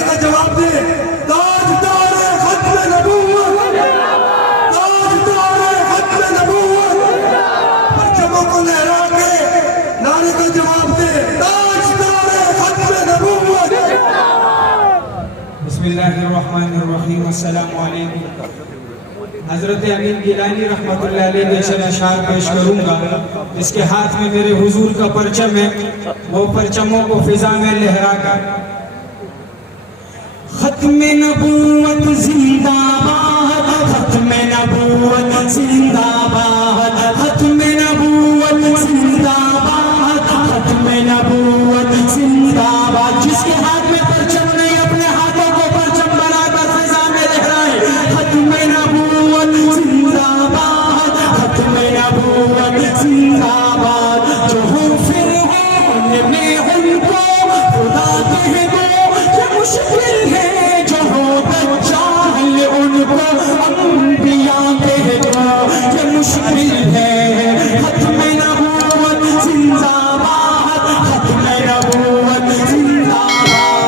نعرے کا جواب دے. تاجدار ختم نبوت، تاجدار ختم نبوت، پرچموں کو لہرا کے نعرے کا جواب دے. تاجدار ختم نبوت. بسم اللہ الرحمن الرحیم. السلام علیکم. حضرت امین گیلانی رحمت اللہ علیہ کے چند اشعار پیش کروں گا. اس کے ہاتھ میں میرے حضور کا پرچم ہے، وہ پرچموں کو فضا میں لہرا کر. ختم نبوت زندہ باد، ختم نبوت زندہ باد، ختم نبوت